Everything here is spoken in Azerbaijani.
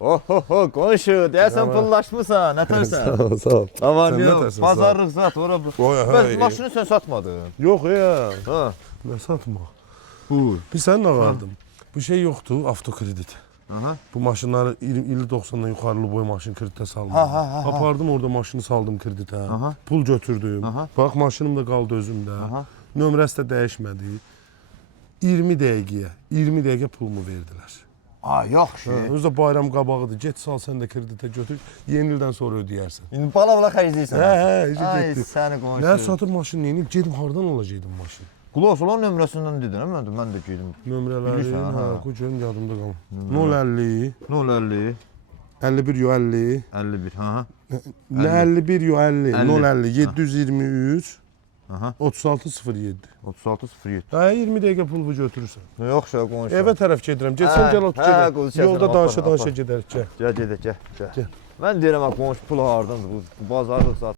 Ohoho, qonşu, deyəsən pullaşmısan, nətərsən? Sağ ol, sağ ol. Aman Sən yox, nətərsən, bazarlıq zat, ora bu. Oy, Bəs hay. maşını sən satmadın. Yox ya. Ha, Nə satma. buyur. Bir sən nə vardım? Bu şey yoxdur, avtokredit. Aha. Bu maşınları 50-90'dan yuxarılı boy maşın kreditə saldım. Ha. Apardım orada maşını saldım kreditə. Aha. Pul götürdüm. Aha. Bax maşınım da qaldı özümdə. Aha. Nömrəsi də dəyişmədi. 20 dəqiqə pulumu verdilər. Yaxşı. Özdə bayram qabağıdır. Get sal sən də kreditə götür. Yeni ildən sonra ödəyərsən. İndi bala xərcləyirsən. Hə, Ay, getdi. səni qonşu. Nə satıb maşın yeni gedim hardan alacaqdım maşın? Qulaq olan nömrəsindən dedin, mən də gedim. Nömrələri, Bilirsən, hə, ha. qoy görüm yadımda qalır. 050 050 51 yo 50 51, ha. Nə 51 yo 50 50. 050 723 Aha. 3607. 3607. Hə 20 dəqiqə pulu götürürsən. Yoxsa qonşu. Evə tərəf gedirəm. Getsən Hə, gəl otur hə, gedək. qız, Yolda çəkirəm, danışa aparın, gedərik gəl. Gəl gedək, gəl. Gəl. Mən deyirəm qonşu pul hardandır bu bazarlıq zat.